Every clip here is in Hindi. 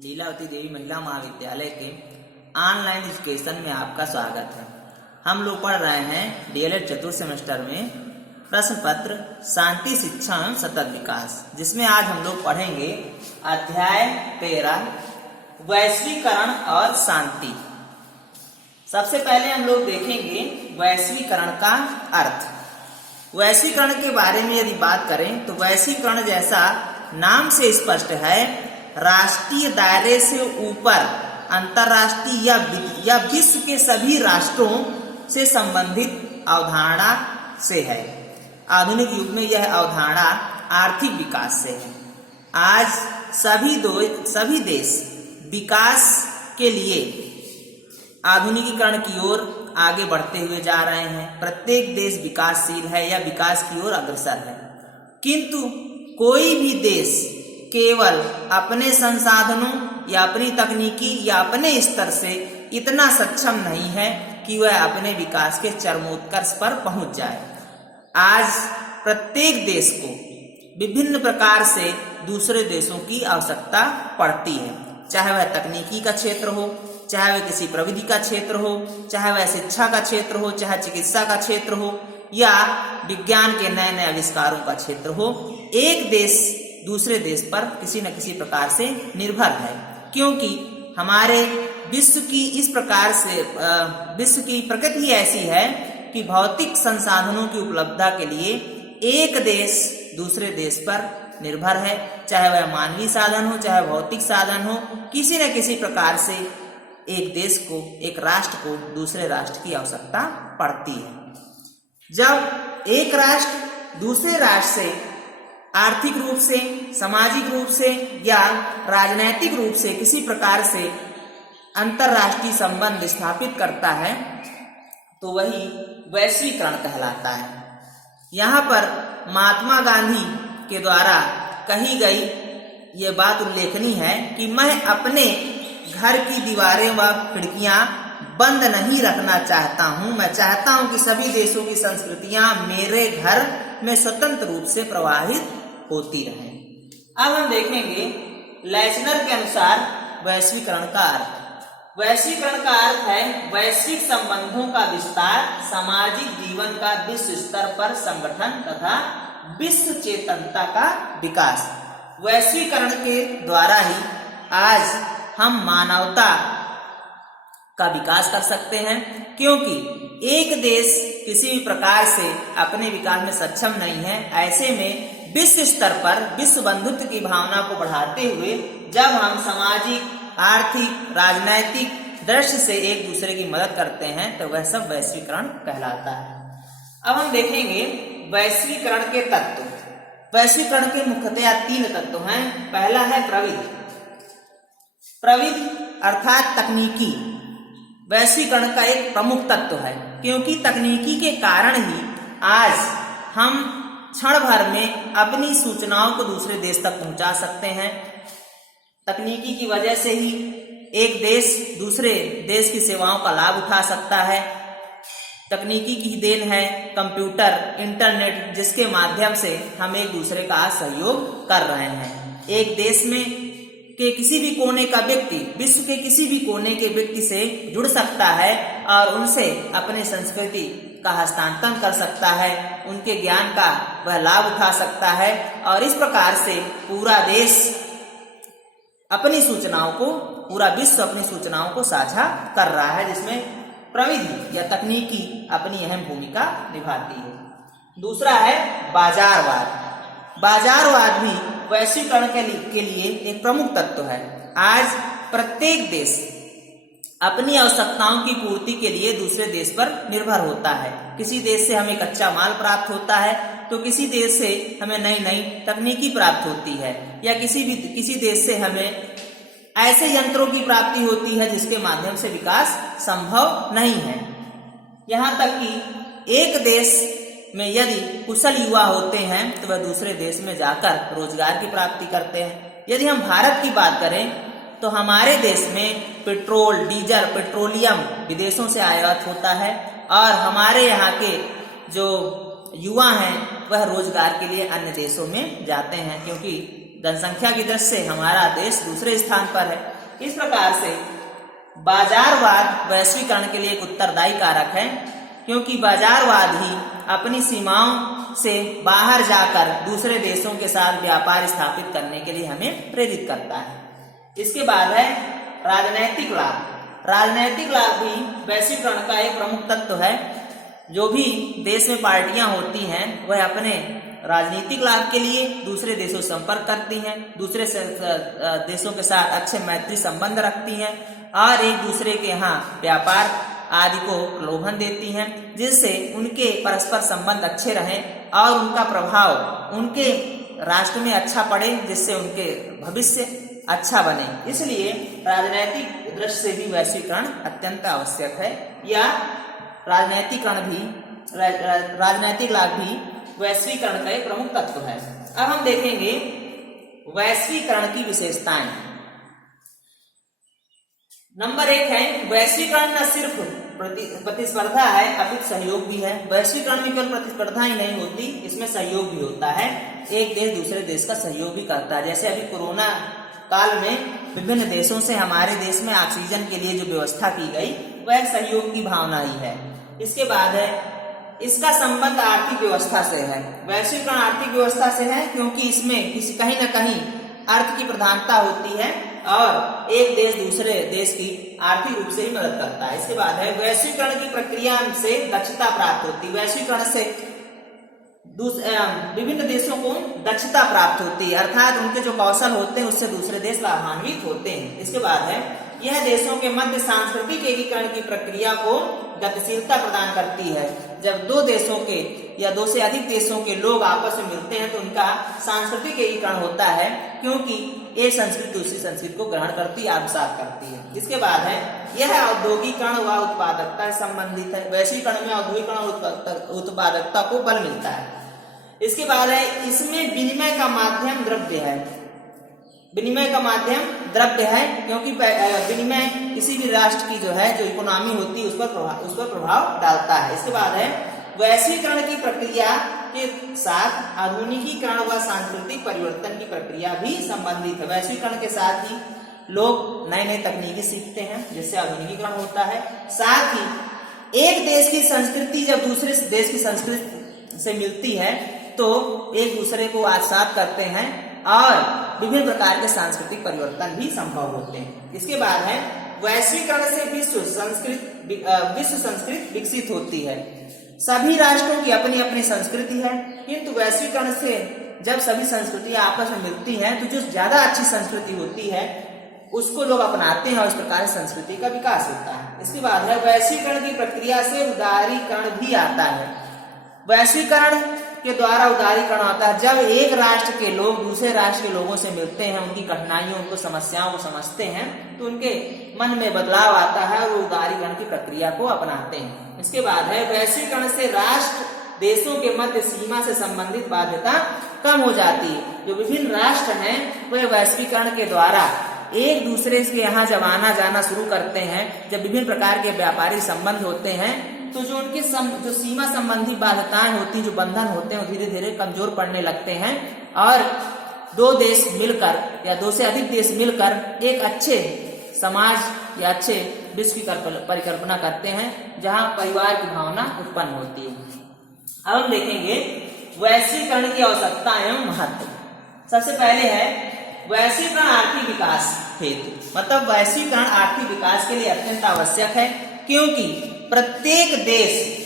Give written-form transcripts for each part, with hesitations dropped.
लीलावती देवी महिला महाविद्यालय के ऑनलाइन एजुकेशन में आपका स्वागत है। हम लोग पढ़ रहे हैं डीएलएड चतुर्थ सेमेस्टर में प्रश्न पत्र शांति शिक्षा एवं सतत विकास, जिसमें आज हम लोग पढ़ेंगे अध्याय 13 वैश्वीकरण और शांति। सबसे पहले हम लोग देखेंगे वैश्वीकरण का अर्थ। वैश्वीकरण के बारे में यदि बात करें तो वैश्वीकरण जैसा नाम से स्पष्ट है, राष्ट्रीय दायरे से ऊपर अंतरराष्ट्रीय या विश्व के सभी राष्ट्रों से संबंधित अवधारणा से है। आधुनिक युग में यह अवधारणा आर्थिक विकास से है। आज सभी देश विकास के लिए आधुनिकीकरण की ओर आगे बढ़ते हुए जा रहे हैं। प्रत्येक देश विकासशील है या विकास की ओर अग्रसर है, किंतु कोई भी देश केवल अपने संसाधनों या अपनी तकनीकी या अपने स्तर से इतना सक्षम नहीं है कि वह अपने विकास के चरमोत्कर्ष पर पहुंच जाए। आज प्रत्येक देश को विभिन्न प्रकार से दूसरे देशों की आवश्यकता पड़ती है, चाहे वह तकनीकी का क्षेत्र हो, चाहे वह किसी प्रविधि का क्षेत्र हो, चाहे वह शिक्षा का क्षेत्र हो, चाहे चिकित्सा का क्षेत्र हो या विज्ञान के नए नए आविष्कारों का क्षेत्र हो। एक देश दूसरे देश पर किसी न किसी प्रकार से निर्भर है, क्योंकि हमारे विश्व की प्रकृति ऐसी है कि भौतिक संसाधनों की उपलब्धता के लिए एक देश दूसरे देश पर निर्भर है, चाहे वह मानवीय साधन हो, चाहे भौतिक साधन हो। किसी न किसी प्रकार से एक देश को, एक राष्ट्र को दूसरे राष्ट्र की आवश्यकता पड़ती है। जब एक राष्ट्र दूसरे राष्ट्र से आर्थिक रूप से, सामाजिक रूप से या राजनैतिक रूप से किसी प्रकार से अंतरराष्ट्रीय संबंध स्थापित करता है तो वही वैश्वीकरण कहलाता है। यहाँ पर महात्मा गांधी के द्वारा कही गई ये बात उल्लेखनीय है कि मैं अपने घर की दीवारें व खिड़कियां बंद नहीं रखना चाहता हूं। मैं चाहता हूं कि सभी देशों की संस्कृतियां मेरे घर में स्वतंत्र रूप से प्रवाहित होती रहें। अब हम देखेंगे लेसनर के अनुसार वैश्वीकरण का अर्थ। वैश्वीकरण का अर्थ है वैश्विक संबंधों का विस्तार, सामाजिक जीवन का विश्व स्तर पर संगठन तथा विश्व चेतनता का विकास। वैश्वीकरण के द्वारा ही आज हम मानवता का विकास कर सकते हैं, क्योंकि एक देश किसी भी प्रकार से अपने विकास में सक्षम नहीं है। ऐसे में विश्व स्तर पर विश्व बंधुत्व की भावना को बढ़ाते हुए जब हम सामाजिक, आर्थिक, राजनैतिक दृष्टि से एक दूसरे की मदद करते हैं तो वह सब वैश्वीकरण कहलाता है। अब हम देखेंगे वैश्वीकरण के तत्व। वैश्वीकरण के मुख्यतः 3 तत्व हैं। पहला है प्रविधि। प्रविधि अर्थात तकनीकी वैश्वीकरण का एक प्रमुख तत्व है, क्योंकि तकनीकी के कारण ही आज हम क्षण भर में अपनी सूचनाओं को दूसरे देश तक पहुंचा सकते हैं। तकनीकी की वजह से ही एक देश दूसरे देश की सेवाओं का लाभ उठा सकता है। तकनीकी की देन है कंप्यूटर, इंटरनेट, जिसके माध्यम से हम एक दूसरे का सहयोग कर रहे हैं। एक देश में के किसी भी कोने का व्यक्ति विश्व के किसी भी कोने के व्यक्ति से जुड़ सकता है और उनसे अपने संस्कृति का हस्तांतरण कर सकता है, उनके ज्ञान का वह लाभ उठा सकता है और इस प्रकार से पूरा देश अपनी सूचनाओं को, पूरा विश्व अपनी सूचनाओं को साझा कर रहा है, जिसमें प्रविधि या तकनीकी अपनी अहम भूमिका निभाती है। दूसरा है बाजारवाद। बाजारवाद भी वैश्वीकरण के लिए एक प्रमुख तत्व है। आज प्रत्येक देश अपनी आवश्यकताओं की पूर्ति के लिए दूसरे देश पर निर्भर होता है। किसी देश से हमें कच्चा माल प्राप्त होता है तो किसी देश से हमें नई नई तकनीकी प्राप्त होती है, या किसी देश से हमें ऐसे यंत्रों की प्राप्ति होती है जिसके माध्यम से विकास संभव नहीं है। यहाँ तक कि एक देश में यदि कुशल युवा होते हैं तो वह दूसरे देश में जाकर रोजगार की प्राप्ति करते हैं। यदि हम भारत की बात करें तो हमारे देश में पेट्रोल, डीजल, पेट्रोलियम विदेशों से आयात होता है और हमारे यहाँ के जो युवा हैं वह रोजगार के लिए अन्य देशों में जाते हैं, क्योंकि जनसंख्या की दृष्टि से हमारा देश दूसरे स्थान पर है। इस प्रकार से बाजारवाद वैश्वीकरण के लिए एक उत्तरदायी कारक है, क्योंकि बाजारवाद ही अपनी सीमाओं से बाहर जाकर दूसरे देशों के साथ व्यापार स्थापित करने के लिए हमें प्रेरित करता है। इसके बाद है राजनैतिक लाभ। राजनैतिक लाभ भी वैश्वीकरण का एक प्रमुख तत्व है। जो भी देश में पार्टियां होती हैं वह अपने राजनीतिक लाभ के लिए दूसरे देशों से संपर्क करती हैं, दूसरे देशों के साथ अच्छे मैत्री संबंध रखती हैं और एक दूसरे के यहाँ व्यापार आदि को प्रलोभन देती हैं, जिससे उनके परस्पर संबंध अच्छे रहें और उनका प्रभाव उनके राष्ट्र में अच्छा पड़े, जिससे उनके भविष्य अच्छा बने। इसलिए राजनैतिक दृष्टि से भी वैश्वीकरण अत्यंत आवश्यक है, या राजनैतिक लाभ भी वैश्वीकरण का एक प्रमुख तत्व है। अब हम देखेंगे वैश्वीकरण की विशेषताएं। नंबर 1 है वैश्वीकरण न सिर्फ प्रतिस्पर्धा है अपितु सहयोग भी है। वैश्वीकरण में केवल प्रतिस्पर्धा ही नहीं होती, इसमें सहयोग भी होता है। एक देश दूसरे देश का सहयोग भी करता है। जैसे अभी कोरोना काल में विभिन्न देशों से हमारे देश में ऑक्सीजन के लिए जो व्यवस्था की गई वह सहयोग की भावना ही है। इसके बाद है इसका संबंध आर्थिक व्यवस्था से है। वैश्वीकरण आर्थिक व्यवस्था से है, क्योंकि इसमें कहीं न कहीं अर्थ की प्रधानता होती है और एक देश दूसरे देश की आर्थिक रूप से ही मदद करता है। इसके बाद है वैश्वीकरण की प्रक्रिया से दक्षता प्राप्त होती है। वैश्वीकरण से विभिन्न देशों को दक्षता प्राप्त होती है, अर्थात उनके जो कौशल होते हैं उससे दूसरे देश लाभान्वित होते हैं। इसके बाद है यह देशों के मध्य सांस्कृतिक एकीकरण की प्रक्रिया को गतिशीलता प्रदान करती है। जब दो देशों के या दो से अधिक देशों के लोग आपस में मिलते हैं तो उनका सांस्कृतिक एकीकरण होता है, क्योंकि एक संस्कृति दूसरी संस्कृति को ग्रहण करती है, आत्मसात करती है। इसके बाद है यह औद्योगिकरण व उत्पादकता से संबंधित है। वैश्वीकरण में औद्योगिकरण उत्पादकता को बल मिलता है। इसके बाद है इसमें विनिमय का माध्यम द्रव्य है। विनिमय का माध्यम द्रव्य है, क्योंकि विनिमय किसी भी राष्ट्र की जो इकोनॉमी होती है उस पर प्रभाव डालता है। इसके बाद है वैश्वीकरण की प्रक्रिया के साथ आधुनिकीकरण व सांस्कृतिक परिवर्तन की प्रक्रिया भी संबंधित है। वैश्वीकरण के साथ ही लोग नई नई तकनीकी सीखते हैं, जिससे आधुनिकीकरण होता है। साथ ही एक देश की संस्कृति जब दूसरे देश की संस्कृति से मिलती है तो एक दूसरे को आत्मसात करते हैं और विभिन्न प्रकार के सांस्कृतिक परिवर्तन भी संभव होते हैं। इसके बाद है वैश्वीकरण से विश्व संस्कृति विकसित होती है। सभी राष्ट्रों की अपनी अपनी संस्कृति है, किंतु वैश्वीकरण से जब सभी संस्कृतियां आपस में मिलती हैं तो जो ज्यादा अच्छी संस्कृति होती है उसको लोग अपनाते हैं और इस प्रकार संस्कृति का विकास होता है। इसके बाद है वैश्वीकरण की प्रक्रिया से उदारीकरण भी आता है। वैश्वीकरण के द्वारा उदारीकरण होता है जब एक राष्ट्र के लोग दूसरे राष्ट्र के लोगों से मिलते हैं, उनकी कठिनाइयों उनको समस्याओं को समझते हैं तो उनके मन में बदलाव आता है और वो उदारीकरण की प्रक्रिया को अपनाते हैं। इसके बाद है वैश्वीकरण से राष्ट्र देशों के मध्य सीमा से संबंधित बाध्यता कम हो जाती है। जो विभिन्न राष्ट्र हैं वह वैश्वीकरण के द्वारा एक दूसरे के यहाँ जब आना जाना शुरू करते हैं, जब विभिन्न प्रकार के व्यापारिक संबंध होते हैं तो जो उनके जो सीमा संबंधी बाध्यताएं होती हैं, जो बंधन होते हैं, वो धीरे धीरे कमजोर पड़ने लगते हैं और दो देश मिलकर या दो से अधिक देश मिलकर एक अच्छे समाज या अच्छे विश्व की परिकल्पना करते हैं, जहां परिवार की भावना उत्पन्न होती है। अब हम देखेंगे वैश्वीकरण की आवश्यकता एवं महत्व। सबसे पहले है वैश्वीकरण आर्थिक विकास हेतु, मतलब वैश्वीकरण आर्थिक विकास के लिए अत्यंत आवश्यक है, क्योंकि प्रत्येक देश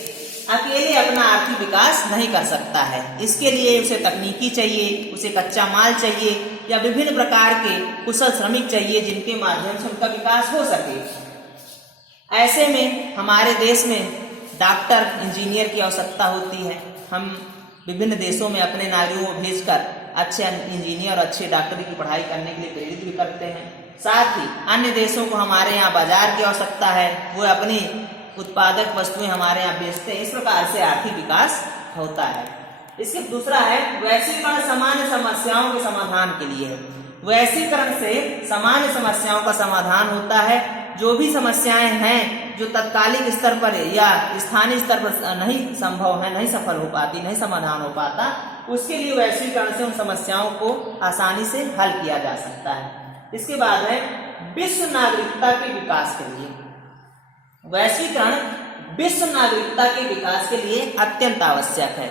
अकेले अपना आर्थिक विकास नहीं कर सकता है। इसके लिए उसे तकनीकी चाहिए, उसे कच्चा माल चाहिए या विभिन्न प्रकार के कुशल श्रमिक चाहिए जिनके माध्यम से उनका विकास हो सके। ऐसे में हमारे देश में डॉक्टर इंजीनियर की आवश्यकता होती है। हम विभिन्न देशों में अपने नागरिकों को भेजकर अच्छे इंजीनियर और अच्छे डॉक्टरी की पढ़ाई करने के लिए प्रेरित भी करते हैं। साथ ही अन्य देशों को हमारे यहाँ बाजार की आवश्यकता है, वो अपनी उत्पादक वस्तुएं हमारे यहाँ बेचते हैं। इस प्रकार से आर्थिक विकास होता है। इसके दूसरा है वैश्वीकरण सामान्य समस्याओं के समाधान के लिए है। वैश्वीकरण से सामान्य समस्याओं का समाधान होता है। जो भी समस्याएं हैं जो तत्कालिक स्तर पर या स्थानीय स्तर पर नहीं संभव है, नहीं सफल हो पाती, नहीं समाधान हो पाता, उसके लिए वैश्वीकरण से उन समस्याओं को आसानी से हल किया जा सकता है। इसके बाद है विश्व नागरिकता के विकास के लिए। वैश्वीकरण विश्व नागरिकता के विकास के लिए अत्यंत आवश्यक है।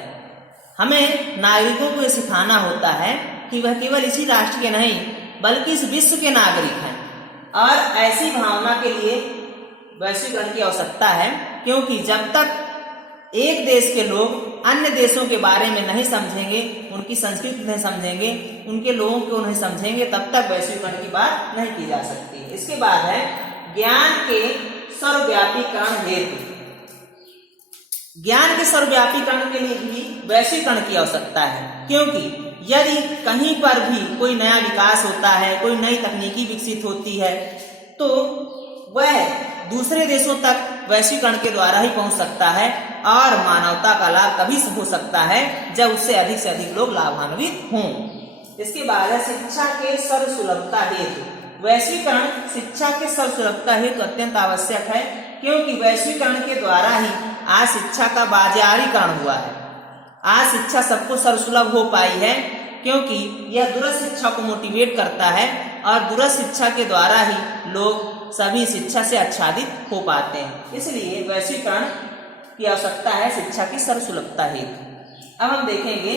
हमें नागरिकों को यह सिखाना होता है कि वह केवल इसी राष्ट्र के नहीं बल्कि इस विश्व के नागरिक हैं, और ऐसी भावना के लिए वैश्वीकरण की आवश्यकता है, क्योंकि जब तक एक देश के लोग अन्य देशों के बारे में नहीं समझेंगे, उनकी संस्कृति नहीं समझेंगे, उनके लोगों को नहीं समझेंगे, तब तक वैश्वीकरण की बात नहीं की जा सकती। इसके बाद है ज्ञान के सर्वव्यापीकरण हेतु। ज्ञान के सर्वव्यापीकरण के लिए भी वैश्वीकरण की आवश्यकता है, क्योंकि यदि कहीं पर भी कोई नया विकास होता है, कोई नई तकनीकी विकसित होती है, तो वह दूसरे देशों तक वैश्वीकरण के द्वारा ही पहुंच सकता है, और मानवता का लाभ तभी हो सकता है जब उससे अधिक लोग लाभान्वित हों। इसके बाद है शिक्षा के सर्वसुलभता हेतु। वैश्वीकरण शिक्षा के सर्वसुलभता हेतु अत्यंत आवश्यक है, क्योंकि वैश्वीकरण के द्वारा ही आज शिक्षा का बाजारीकरण हुआ है। आज शिक्षा सबको सर्वसुलभ हो पाई है, क्योंकि यह दूरस्थ शिक्षा को मोटिवेट करता है, और दूरस्थ शिक्षा के द्वारा ही लोग सभी शिक्षा से आच्छादित हो पाते हैं। इसलिए वैश्वीकरण की आवश्यकता है शिक्षा की सर्वसुलभता हेतु। अब हम देखेंगे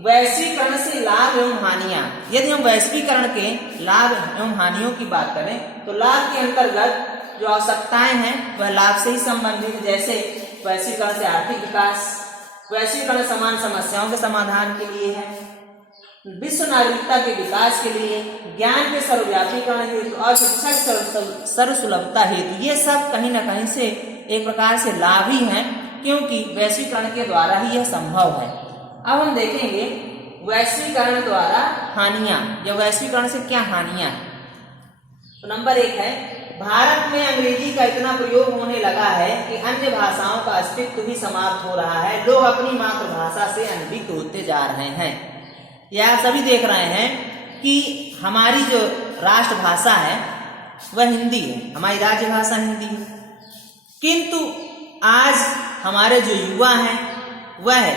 वैश्वीकरण से लाभ एवं हानियां। यदि हम वैश्वीकरण के लाभ एवं हानियों की बात करें, तो लाभ के अंतर्गत जो आवश्यकताएं हैं वह लाभ से ही संबंधित, जैसे वैश्वीकरण से आर्थिक विकास, वैश्वीकरण समान समस्याओं के समाधान के लिए है, विश्व नागरिकता के विकास के लिए, ज्ञान के सर्वव्यापीकरण हेतु और शिक्षा की सर्वसुलभता हेतु। ये सब कहीं न कहीं से एक प्रकार से लाभ ही हैं, क्योंकि वैश्वीकरण के द्वारा ही यह संभव है। अब हम देखेंगे वैश्वीकरण द्वारा हानियां, या वैश्वीकरण से क्या हानियां। तो नंबर 1 है भारत में अंग्रेजी का इतना प्रयोग होने लगा है कि अन्य भाषाओं का अस्तित्व भी समाप्त हो रहा है। लोग अपनी मातृभाषा से अनभिज्ञ होते जा रहे हैं। यह आप सभी देख रहे हैं कि हमारी जो राष्ट्रभाषा है वह हिंदी है, हमारी राज्य भाषा हिंदी है, किंतु आज हमारे जो युवा हैं वह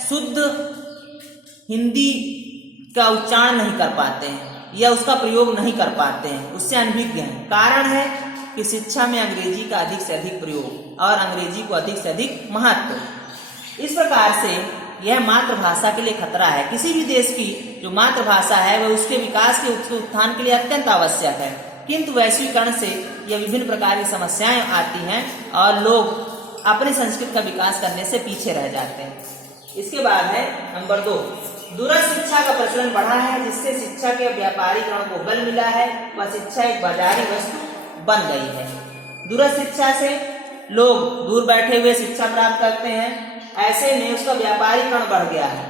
शुद्ध हिंदी का उच्चारण नहीं कर पाते हैं, या उसका प्रयोग नहीं कर पाते हैं, उससे अनभिज्ञ हैं। कारण है कि शिक्षा में अंग्रेजी का अधिक से अधिक प्रयोग और अंग्रेजी को अधिक से अधिक महत्व। इस प्रकार से यह मातृभाषा के लिए खतरा है। किसी भी देश की जो मातृभाषा है वह उसके विकास के उत्थान के लिए अत्यंत आवश्यक है, किंतु वैश्वीकरण से यह विभिन्न प्रकार की समस्याएं आती हैं और लोग अपनी संस्कृति का विकास करने से पीछे रह जाते हैं। इसके बाद है नंबर 2, दूरस्थ शिक्षा का प्रचलन बढ़ा है, जिससे शिक्षा के व्यापारीकरण को बल मिला है। वह शिक्षा एक बाजारी वस्तु बन गई है। दूरस्थ शिक्षा से लोग दूर बैठे हुए शिक्षा प्राप्त करते हैं, ऐसे में उसका व्यापारीकरण बढ़ गया है,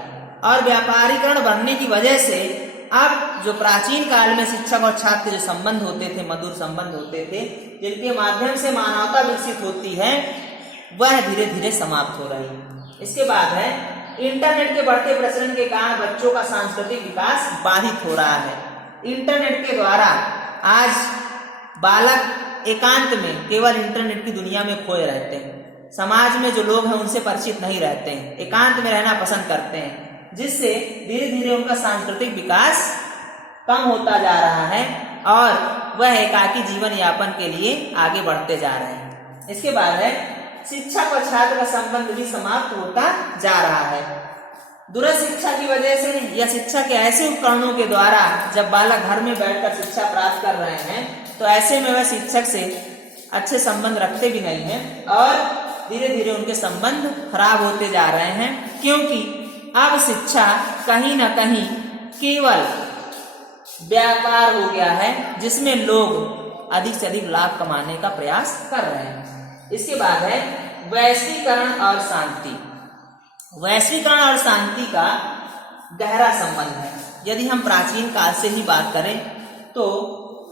और व्यापारीकरण बढ़ने की वजह से अब जो प्राचीन काल में शिक्षक और छात्र के जो संबंध होते थे, मधुर संबंध होते थे, जिनके माध्यम से मानवता विकसित होती है, वह धीरे धीरे समाप्त हो रही है। इसके बाद है इंटरनेट के बढ़ते प्रचलन के कारण बच्चों का सांस्कृतिक विकास बाधित हो रहा है। इंटरनेट के द्वारा आज बालक एकांत में केवल इंटरनेट की दुनिया में खोए रहते हैं। समाज में जो लोग हैं उनसे परिचित नहीं रहते हैं, एकांत में रहना पसंद करते हैं, जिससे धीरे धीरे उनका सांस्कृतिक विकास कम होता जा रहा है और वह एकाकी जीवन यापन के लिए आगे बढ़ते जा रहे हैं। इसके बाद है शिक्षक और छात्र का संबंध भी समाप्त होता जा रहा है। दूरस्थ शिक्षा की वजह से या शिक्षा के ऐसे उपकरणों के द्वारा जब बालक घर में बैठकर शिक्षा प्राप्त कर रहे हैं, तो ऐसे में वह शिक्षक से अच्छे संबंध रखते भी नहीं हैं और धीरे धीरे उनके संबंध खराब होते जा रहे हैं, क्योंकि अब शिक्षा कहीं ना कहीं केवल व्यापार हो गया है, जिसमें लोग अधिक से अधिक लाभ कमाने का प्रयास कर रहे हैं। इसके बाद है वैश्वीकरण और शांति। वैश्वीकरण और शांति का गहरा संबंध है। यदि हम प्राचीन काल से ही बात करें तो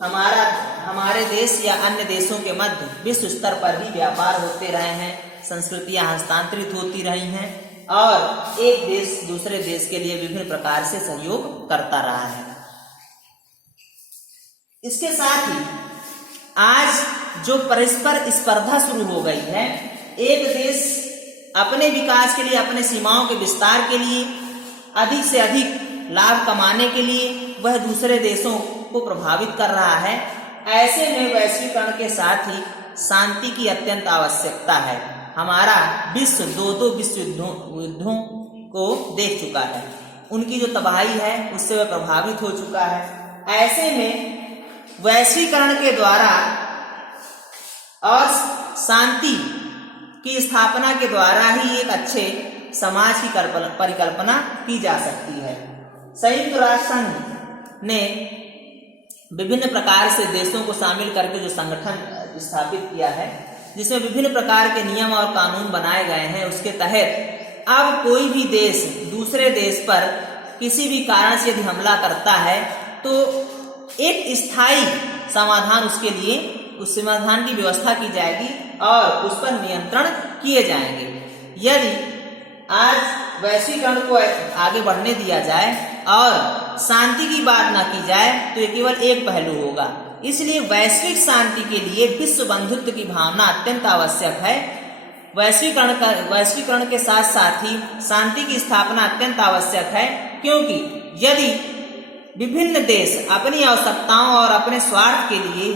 हमारे देश या अन्य देशों के मध्य विश्व स्तर पर भी व्यापार होते रहे हैं, संस्कृतियां हस्तांतरित होती रही हैं और एक देश दूसरे देश के लिए विभिन्न प्रकार से सहयोग करता रहा है। इसके साथ ही आज जो परस्पर स्पर्धा शुरू हो गई है, एक देश अपने विकास के लिए, अपने सीमाओं के विस्तार के लिए अधिक से अधिक लाभ कमाने के लिए वह दूसरे देशों को प्रभावित कर रहा है, ऐसे में वैश्वीकरण के साथ ही शांति की अत्यंत आवश्यकता है। हमारा विश्व दो विश्व युद्धों को देख चुका है, उनकी जो तबाही है उससे वह प्रभावित हो चुका है। ऐसे में वैश्वीकरण के द्वारा और शांति की स्थापना के द्वारा ही एक अच्छे समाज की परिकल्पना की जा सकती है। संयुक्त राष्ट्र संघ ने विभिन्न प्रकार से देशों को शामिल करके जो संगठन स्थापित किया है, जिसमें विभिन्न प्रकार के नियम और कानून बनाए गए हैं, उसके तहत अब कोई भी देश दूसरे देश पर किसी भी कारण से यदि हमला करता है तो एक स्थायी समाधान उसके लिए, उस समाधान की व्यवस्था की जाएगी और उस पर नियंत्रण किए जाएंगे। यदि आज वैश्वीकरण को आगे बढ़ने दिया जाए और शांति की बात ना की जाए तो ये केवल एक पहलू होगा। इसलिए वैश्विक शांति के लिए विश्व बंधुत्व की भावना अत्यंत आवश्यक है। वैश्वीकरण के साथ साथ ही शांति की स्थापना अत्यंत आवश्यक है, क्योंकि यदि विभिन्न देश अपनी आवश्यकताओं और अपने स्वार्थ के लिए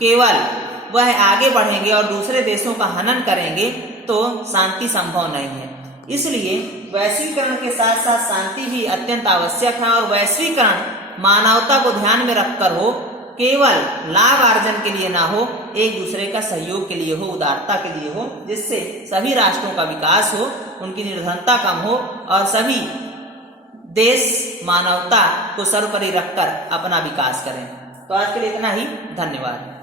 केवल वह आगे बढ़ेंगे और दूसरे देशों का हनन करेंगे तो शांति संभव नहीं है। इसलिए वैश्वीकरण के साथ साथ शांति भी अत्यंत आवश्यक है और वैश्वीकरण मानवता को ध्यान में रखकर हो, केवल लाभ अर्जन के लिए ना हो, एक दूसरे का सहयोग के लिए हो, उदारता के लिए हो, जिससे सभी राष्ट्रों का विकास हो, उनकी निर्धनता कम हो और सभी देश मानवता को सर्वोपरि रखकर अपना विकास करें। तो आज के लिए इतना ही, धन्यवाद।